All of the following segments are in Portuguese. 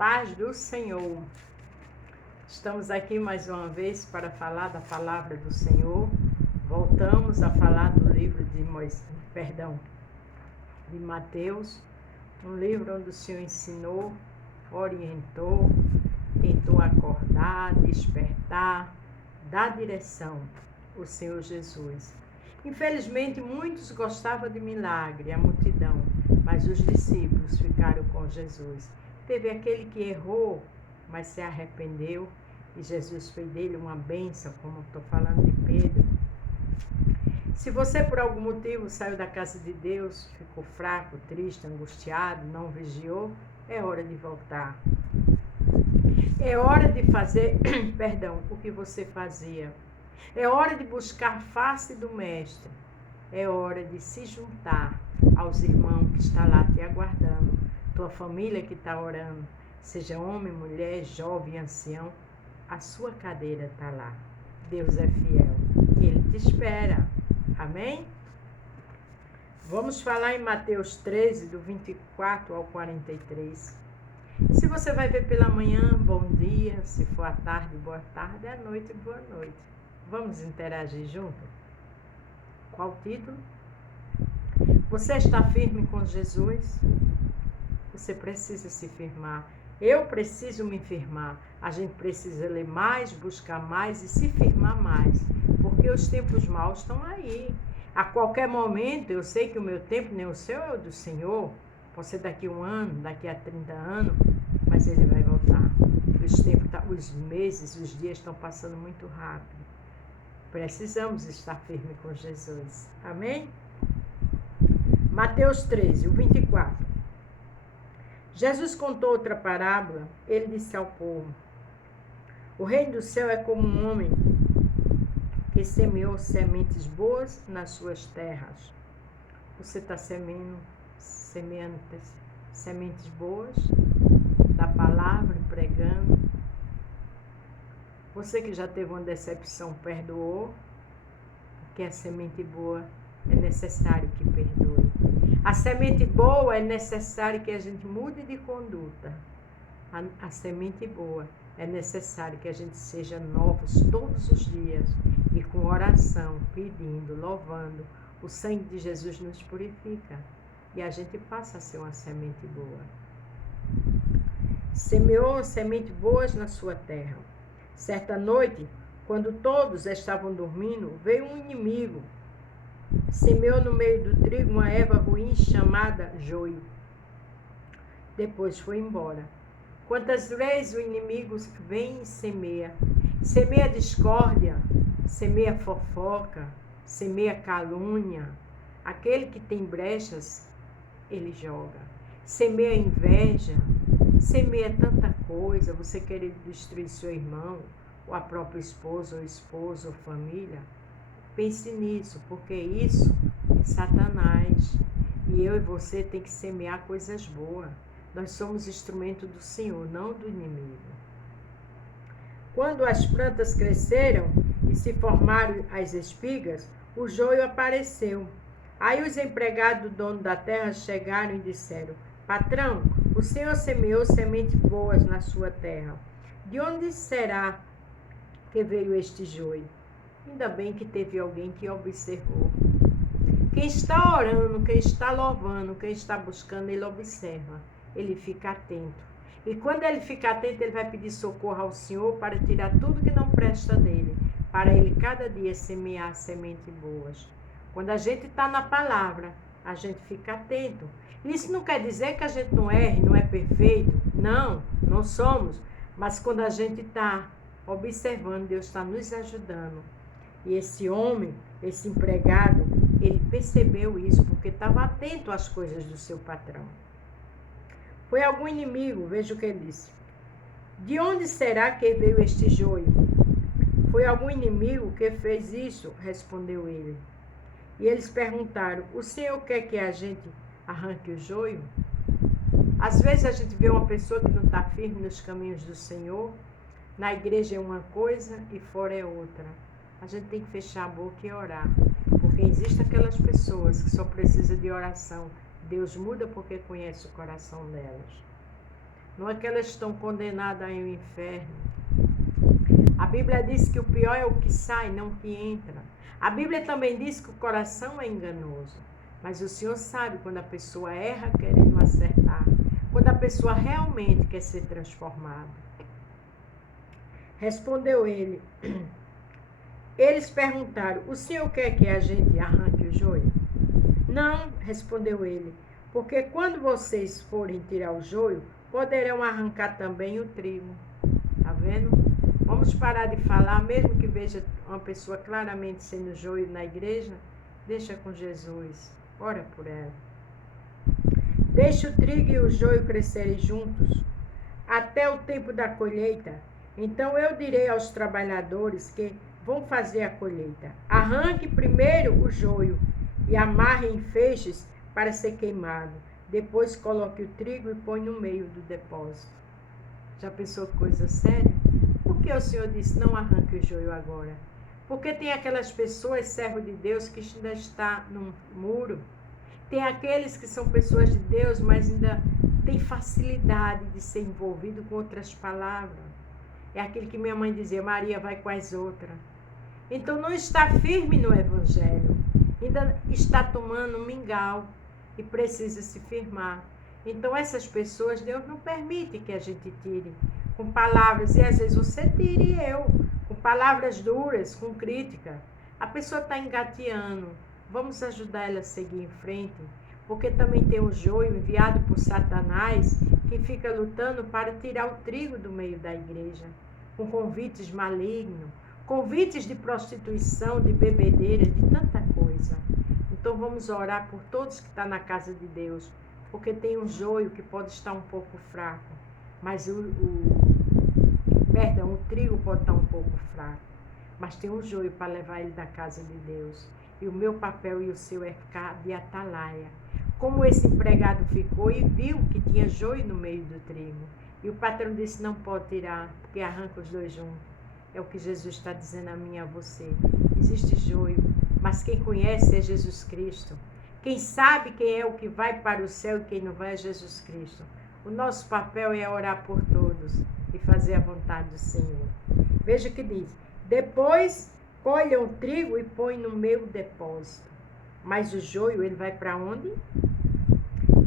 paz do Senhor. Estamos aqui mais uma vez para falar da palavra do Senhor. Voltamos a falar do livro de Mateus, um livro onde o Senhor ensinou, orientou, tentou acordar, despertar, dar direção, o Senhor Jesus. Infelizmente, muitos gostavam de milagre, a multidão, mas os discípulos ficaram com Jesus. Teve aquele que errou, mas se arrependeu, e Jesus fez dele uma bênção, como estou falando de Pedro. Se você por algum motivo saiu da casa de Deus, ficou fraco, triste, angustiado, não vigiou, é hora de voltar. É hora de fazer, o que você fazia. É hora de buscar a face do Mestre. É hora de se juntar aos irmãos que estão lá te aguardando. Tua família que está orando, seja homem, mulher, jovem, ancião, a sua cadeira está lá. Deus é fiel. Ele te espera. Amém? Vamos falar em Mateus 13, do 24 ao 43. Se você vai ver pela manhã, bom dia. Se for à tarde, boa tarde. À noite, boa noite. Vamos interagir junto? Qual o título? Você está firme com Jesus? Você precisa se firmar. Eu preciso me firmar. A gente precisa ler mais, buscar mais e se firmar mais. Porque os tempos maus estão aí. A qualquer momento, eu sei que o meu tempo, nem o seu, é o do Senhor. Pode ser daqui a 1 ano, daqui a 30 anos, mas ele vai voltar. Os meses, os dias estão passando muito rápido. Precisamos estar firmes com Jesus. Amém? Mateus 13, o 24. Jesus contou outra parábola. Ele disse ao povo: o reino do céu é como um homem que semeou sementes boas nas suas terras. Você está semeando sementes boas da palavra, pregando. Você que já teve uma decepção, perdoou, porque a semente boa é necessário que perdoe. A semente boa é necessário que a gente mude de conduta. A semente boa é necessário que a gente seja novos todos os dias e com oração, pedindo, louvando. O sangue de Jesus nos purifica e a gente passa a ser uma semente boa. Semeou sementes boas na sua terra. Certa noite, quando todos estavam dormindo, veio um inimigo. Semeou no meio do trigo uma erva ruim chamada joio. Depois foi embora. Quantas vezes o inimigo vem e semeia? Semeia discórdia, semeia fofoca, semeia calúnia. Aquele que tem brechas, ele joga. Semeia inveja, semeia tanta coisa. Você querer destruir seu irmão, ou a própria esposa, ou esposo, ou família. Pense nisso, porque isso é Satanás. E eu e você tem que semear coisas boas. Nós somos instrumento do Senhor, não do inimigo. Quando as plantas cresceram e se formaram as espigas, o joio apareceu. Aí os empregados do dono da terra chegaram e disseram: patrão, o senhor semeou sementes boas na sua terra. De onde será que veio este joio? Ainda bem que teve alguém que observou. Quem está orando, quem está louvando, quem está buscando, ele observa. Ele fica atento. E quando ele fica atento, ele vai pedir socorro ao Senhor para tirar tudo que não presta dele, para ele cada dia semear sementes boas. Quando a gente está na palavra, a gente fica atento. Isso não quer dizer que a gente não erre, não é perfeito. Não, não somos. Mas quando a gente está observando, Deus está nos ajudando. E esse homem, esse empregado, ele percebeu isso porque estava atento às coisas do seu patrão. Foi algum inimigo, veja o que ele disse. De onde será que veio este joio? Foi algum inimigo que fez isso, respondeu ele. E eles perguntaram: o senhor quer que a gente arranque o joio? Às vezes a gente vê uma pessoa que não está firme nos caminhos do Senhor. Na igreja é uma coisa e fora é outra. A gente tem que fechar a boca e orar. Porque existem aquelas pessoas que só precisam de oração. Deus muda porque conhece o coração delas. Não é que elas estão condenadas ao inferno. A Bíblia diz que o pior é o que sai, não o que entra. A Bíblia também diz que o coração é enganoso. Mas o Senhor sabe quando a pessoa erra querendo acertar. Quando a pessoa realmente quer ser transformada. Respondeu ele. Eles perguntaram, o Senhor quer que a gente arranque o joio? Não, respondeu ele, porque quando vocês forem tirar o joio, poderão arrancar também o trigo. Tá vendo? Vamos parar de falar, mesmo que veja uma pessoa claramente sendo joio na igreja, deixa com Jesus, ora por ela. Deixe o trigo e o joio crescerem juntos, até o tempo da colheita. Então eu direi aos trabalhadores que vão fazer a colheita, arranque primeiro o joio e amarre em feixes para ser queimado. Depois coloque o trigo e põe no meio do depósito. Já pensou que coisa séria? Por que o Senhor disse não arranque o joio agora? Porque tem aquelas pessoas, servos de Deus, que ainda está no muro. Tem aqueles que são pessoas de Deus, mas ainda tem facilidade de ser envolvido com outras palavras. É aquele que minha mãe dizia, Maria vai com as outras. Então não está firme no Evangelho. Ainda está tomando um mingau e precisa se firmar. Então essas pessoas, Deus não permite que a gente tire com palavras, e às vezes você tire eu, com palavras duras, com crítica. A pessoa está engateando, vamos ajudar ela a seguir em frente, porque também tem um joio enviado por Satanás, que fica lutando para tirar o trigo do meio da igreja, com convites malignos, convites de prostituição, de bebedeira, de tanta coisa. Então vamos orar por todos que estão na casa de Deus, porque tem um joio que pode estar um pouco fraco, mas o trigo pode estar um pouco fraco, mas tem um joio para levar ele da casa de Deus. E o meu papel e o seu é ficar de atalaia. Como esse empregado ficou e viu que tinha joio no meio do trigo. E o patrão disse, não pode tirar, porque arranca os dois juntos. É o que Jesus está dizendo a mim e a você. Existe joio, mas quem conhece é Jesus Cristo. Quem sabe quem é o que vai para o céu e quem não vai é Jesus Cristo. O nosso papel é orar por todos e fazer a vontade do Senhor. Veja o que diz. Depois, colham o trigo e põem no meu depósito. Mas o joio, ele vai para onde?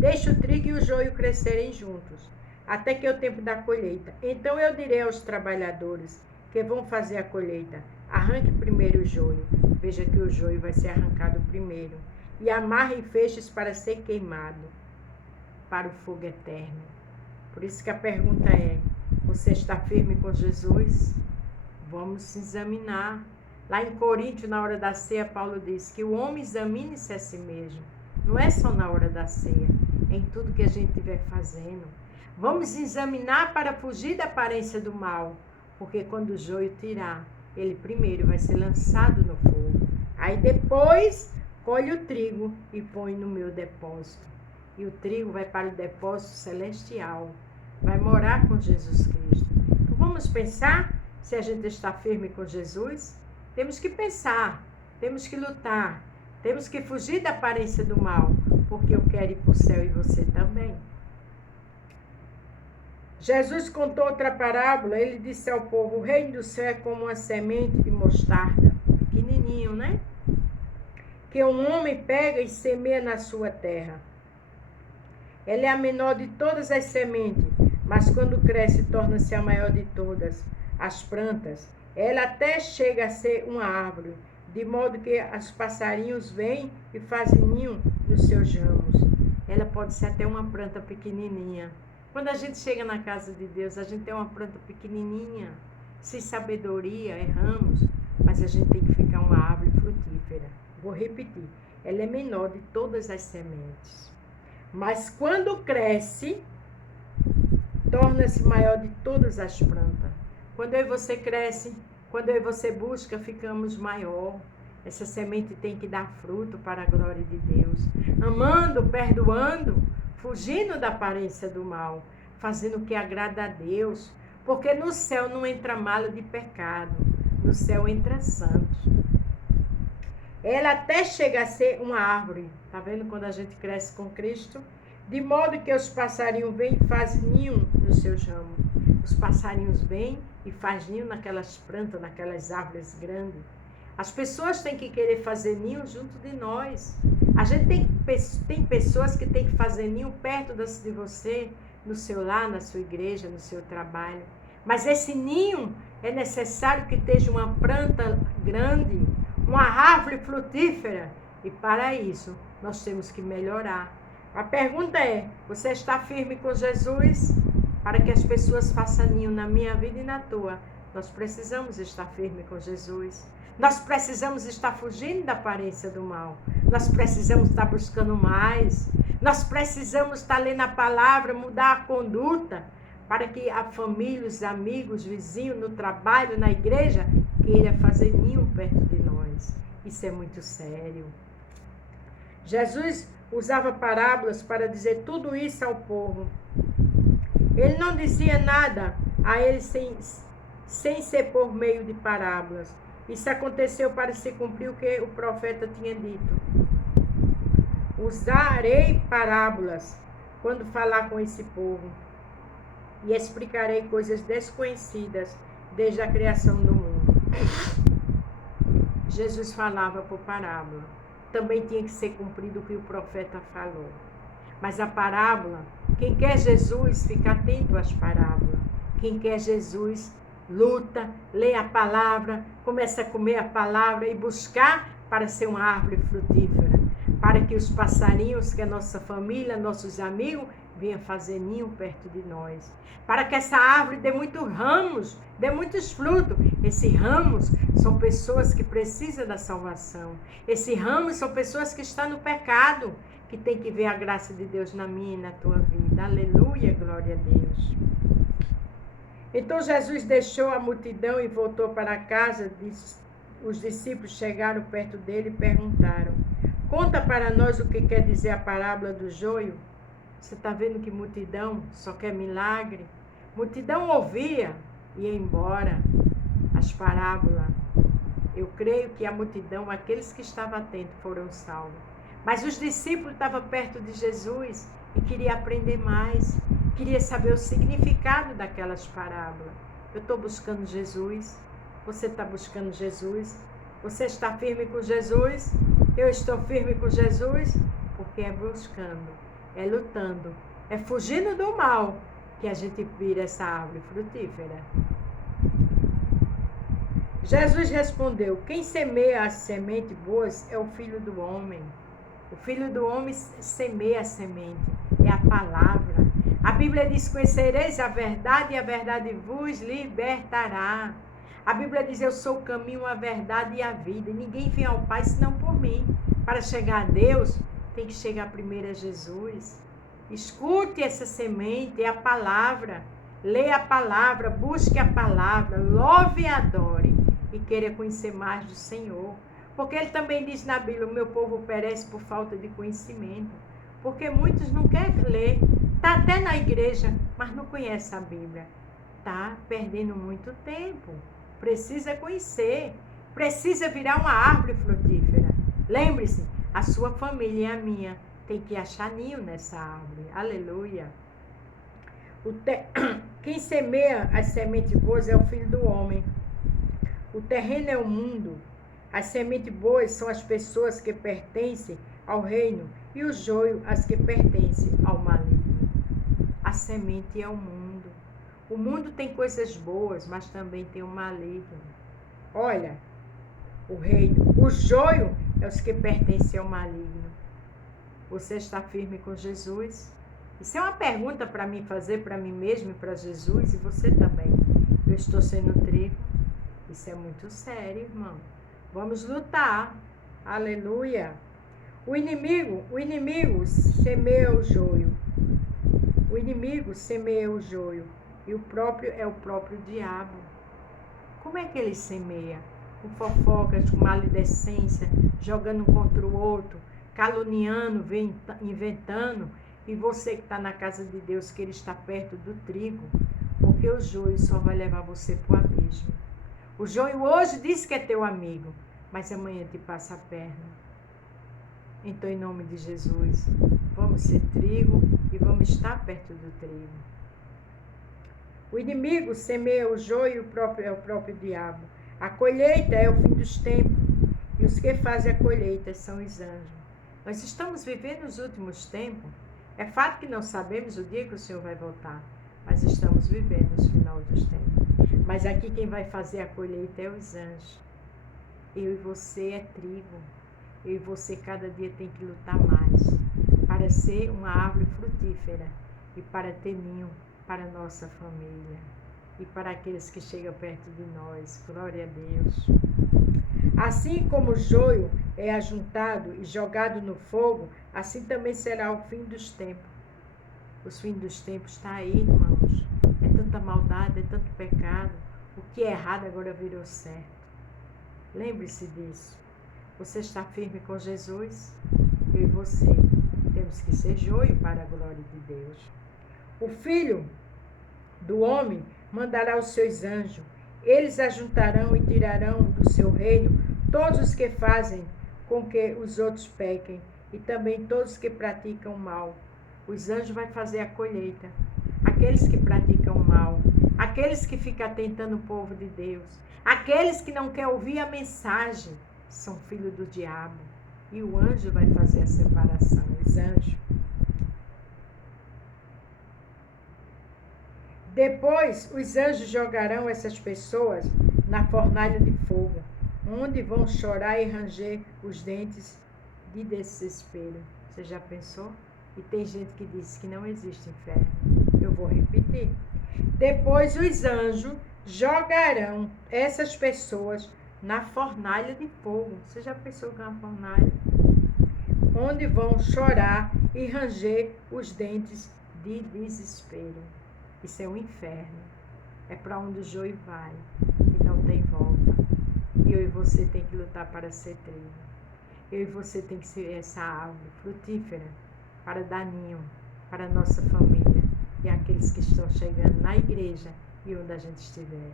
Deixe o trigo e o joio crescerem juntos, até que é o tempo da colheita. Então eu direi aos trabalhadores que vão fazer a colheita, arranque primeiro o joio. Veja que o joio vai ser arrancado primeiro. E amarre em feixes para ser queimado, para o fogo eterno. Por isso que a pergunta é, você está firme com Jesus? Vamos se examinar. Lá em Coríntios, na hora da ceia, Paulo diz que o homem examine-se a si mesmo. Não é só na hora da ceia, é em tudo que a gente estiver fazendo. Vamos examinar para fugir da aparência do mal, porque quando o joio tirar, ele primeiro vai ser lançado no fogo. Aí depois, colhe o trigo e põe no meu depósito. E o trigo vai para o depósito celestial, vai morar com Jesus Cristo. Então vamos pensar se a gente está firme com Jesus? Temos que pensar, temos que lutar, temos que fugir da aparência do mal, porque eu quero ir para o céu e você também. Jesus contou outra parábola, ele disse ao povo, o reino do céu é como uma semente de mostarda, pequenininho, né? Que um homem pega e semeia na sua terra. Ela é a menor de todas as sementes, mas quando cresce torna-se a maior de todas as plantas. Ela até chega a ser uma árvore, de modo que os passarinhos vêm e fazem ninho nos seus ramos. Ela pode ser até uma planta pequenininha. Quando a gente chega na casa de Deus, a gente é uma planta pequenininha, sem sabedoria, erramos, mas a gente tem que ficar uma árvore frutífera. Vou repetir, ela é menor de todas as sementes, mas quando cresce, torna-se maior de todas as plantas. Quando eu e você cresce, quando eu e você busca, ficamos maior. Essa semente tem que dar fruto para a glória de Deus. Amando, perdoando, fugindo da aparência do mal, fazendo o que agrada a Deus. Porque no céu não entra malo de pecado, no céu entra santos. Ela até chega a ser uma árvore, tá vendo quando a gente cresce com Cristo? De modo que os passarinhos vêm e fazem ninho dos seus ramos. Os passarinhos vêm e fazem ninho naquelas plantas, naquelas árvores grandes. As pessoas têm que querer fazer ninho junto de nós. A gente tem pessoas que têm que fazer ninho perto de você, no seu lar, na sua igreja, no seu trabalho. Mas esse ninho é necessário que esteja uma planta grande, uma árvore frutífera. E para isso, nós temos que melhorar. A pergunta é, você está firme com Jesus? Para que as pessoas façam ninho na minha vida e na tua, nós precisamos estar firme com Jesus. Nós precisamos estar fugindo da aparência do mal. Nós precisamos estar buscando mais. Nós precisamos estar lendo a palavra, mudar a conduta, para que a família, os amigos, os vizinhos, no trabalho, na igreja, queira fazer ninho perto de nós. Isso é muito sério. Jesus usava parábolas para dizer tudo isso ao povo. Ele não dizia nada a eles sem ser por meio de parábolas. Isso aconteceu para se cumprir o que o profeta tinha dito. Usarei parábolas quando falar com esse povo e explicarei coisas desconhecidas desde a criação do mundo. Jesus falava por parábola. Também tinha que ser cumprido o que o profeta falou. Mas a parábola, quem quer Jesus, fica atento às parábolas. Quem quer Jesus, luta, lê a palavra, começa a comer a palavra e buscar para ser uma árvore frutífera. Para que os passarinhos, que é nossa família, nossos amigos, venham fazer ninho perto de nós. Para que essa árvore dê muitos ramos, dê muitos frutos. Esses ramos são pessoas que precisam da salvação. Esses ramos são pessoas que estão no pecado, que tem que ver a graça de Deus na minha e na tua vida. Aleluia, glória a Deus. Então Jesus deixou a multidão e voltou para casa. Os discípulos chegaram perto dele e perguntaram: conta para nós o que quer dizer a parábola do joio. Você está vendo que multidão só quer milagre? Multidão ouvia e ia embora. As parábolas. Eu creio que a multidão, aqueles que estavam atentos, foram salvos. Mas os discípulos estavam perto de Jesus e queriam aprender mais. Queria saber o significado daquelas parábolas. Eu estou buscando Jesus. Você está buscando Jesus? Você está firme com Jesus? Eu estou firme com Jesus? Porque é buscando, é lutando, é fugindo do mal que a gente vira essa árvore frutífera. Jesus respondeu: quem semeia as sementes boas é o Filho do Homem. O Filho do Homem semeia a semente, é a palavra. A Bíblia diz: conhecereis a verdade e a verdade vos libertará. A Bíblia diz: eu sou o caminho, a verdade e a vida. E ninguém vem ao Pai senão por mim. Para chegar a Deus, tem que chegar primeiro a Jesus. Escute essa semente, é a palavra. Leia a palavra, busque a palavra, louve e adore. E queira conhecer mais do Senhor. Porque ele também diz na Bíblia: o meu povo perece por falta de conhecimento. Porque muitos não querem ler. Está até na igreja, mas não conhece a Bíblia. Está perdendo muito tempo. Precisa conhecer. Precisa virar uma árvore frutífera. Lembre-se, a sua família e a minha tem que achar ninho nessa árvore. Aleluia. Quem semeia as sementes boas é o Filho do Homem. O terreno é o mundo. As sementes boas são as pessoas que pertencem ao reino e o joio as que pertencem ao maligno. A semente é o mundo. O mundo tem coisas boas, mas também tem o maligno. Olha, o reino, o joio é os que pertencem ao maligno. Você está firme com Jesus? Isso é uma pergunta para mim fazer para mim mesmo e para Jesus, e você também. Eu estou sendo trigo? Isso é muito sério, irmão. Vamos lutar. Aleluia. O inimigo semeia o joio. O inimigo semeia o joio. E o próprio é o próprio diabo. Como é que ele semeia? Com fofocas, com maledicência, jogando um contra o outro, caluniando, inventando. E você que está na casa de Deus, que ele está perto do trigo, porque o joio só vai levar você para o abismo. O joio hoje diz que é teu amigo, mas amanhã te passa a perna. Então, em nome de Jesus, vamos ser trigo e vamos estar perto do trigo. O inimigo semeia o joio e é o próprio diabo. A colheita é o fim dos tempos. E os que fazem a colheita são os anjos. Nós estamos vivendo os últimos tempos. É fato que não sabemos o dia que o Senhor vai voltar. Mas estamos vivendo os final dos tempos. Mas aqui quem vai fazer a colheita é os anjos. Eu e você é trigo. Eu e você cada dia tem que lutar mais. Para ser uma árvore frutífera. E para ter ninho para a nossa família. E para aqueles que chegam perto de nós. Glória a Deus. Assim como o joio é ajuntado e jogado no fogo, assim também será o fim dos tempos. Os fins dos tempos está aí, irmãos. É tanta maldade, é tanto pecado. O que é errado agora virou certo. Lembre-se disso. Você está firme com Jesus? Eu e você temos que ser joio para a glória de Deus. O Filho do Homem mandará os seus anjos. Eles ajuntarão e tirarão do seu reino todos os que fazem com que os outros pequem e também todos os que praticam mal. Os anjos vão fazer a colheita. Aqueles que praticam mal, aqueles que ficam tentando o povo de Deus, aqueles que não querem ouvir a mensagem, são filhos do diabo. E o anjo vai fazer a separação, os anjos. Depois, os anjos jogarão essas pessoas na fornalha de fogo, onde vão chorar e ranger os dentes de desespero. Você já pensou? E tem gente que diz que não existe inferno. Eu vou repetir. Depois, os anjos jogarão essas pessoas na fornalha de fogo. Você já pensou que é uma fornalha? Onde vão chorar e ranger os dentes de desespero. Isso é um inferno. É para onde o joio vai e não tem volta. E eu e você tem que lutar para ser trigo. Eu e você tem que ser essa árvore frutífera para dar ninho para a nossa família e aqueles que estão chegando na igreja e onde a gente estiver.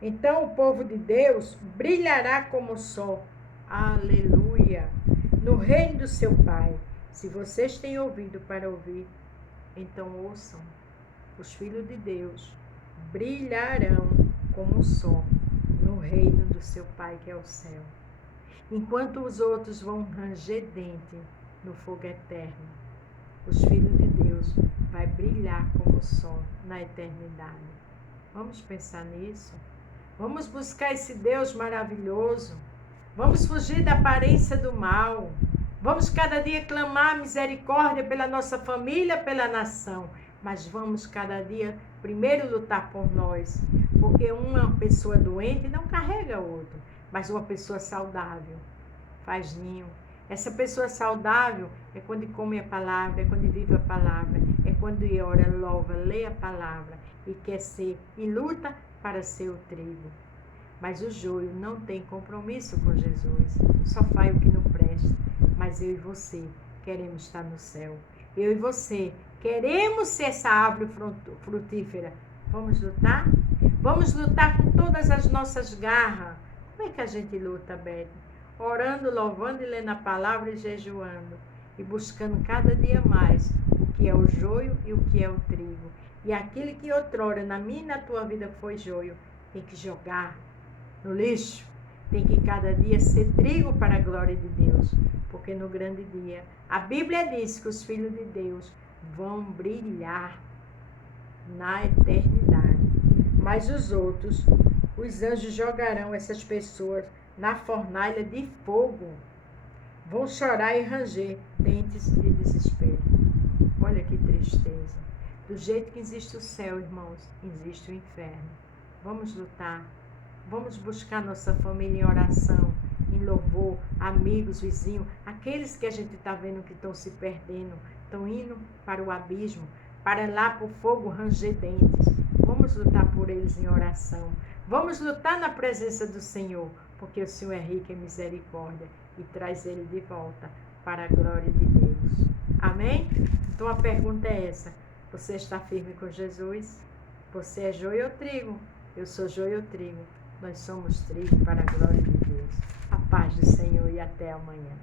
Então o povo de Deus brilhará como o sol. Aleluia! No reino do seu Pai. Se vocês têm ouvido para ouvir, então ouçam. Os filhos de Deus brilharão como o sol no reino do seu Pai, que é o céu. Enquanto os outros vão ranger dente no fogo eterno, os filhos de Deus vai brilhar como o sol na eternidade. Vamos pensar nisso? Vamos buscar esse Deus maravilhoso. Vamos fugir da aparência do mal. Vamos cada dia clamar misericórdia pela nossa família, pela nação. Mas vamos cada dia primeiro lutar por nós, porque uma pessoa doente não carrega outra, mas uma pessoa saudável faz ninho. Essa pessoa saudável é quando come a palavra, é quando vive a palavra, é quando ora, louva, lê a palavra e quer ser, e luta para ser o trigo. Mas o joio não tem compromisso com Jesus, só faz o que não presta. Mas eu e você queremos estar no céu. Eu e você queremos ser essa árvore frutífera. Vamos lutar? Vamos lutar com todas as nossas garras. Como é que a gente luta, Beth? Orando, louvando e lendo a palavra e jejuando. E buscando cada dia mais o que é o joio e o que é o trigo. E aquilo que outrora na minha e na tua vida foi joio, tem que jogar no lixo. Tem que cada dia ser trigo para a glória de Deus. Porque no grande dia, a Bíblia diz que os filhos de Deus vão brilhar na eternidade. Mas os outros, os anjos jogarão essas pessoas na fornalha de fogo. Vão chorar e ranger dentes de desespero. Olha que tristeza. Do jeito que existe o céu, irmãos, existe o inferno. Vamos lutar. Vamos buscar nossa família em oração, em louvor, amigos, vizinhos, aqueles que a gente está vendo que estão se perdendo, estão indo para o abismo, para lá para o fogo ranger dentes. Vamos lutar por eles em oração. Vamos lutar na presença do Senhor, porque o Senhor é rico em misericórdia e traz ele de volta para a glória de Deus. Amém? Então a pergunta é essa: você está firme com Jesus? Você é joio ou trigo? Eu sou joio ou trigo? Nós somos trigo para a glória de Deus. A paz do Senhor e até amanhã.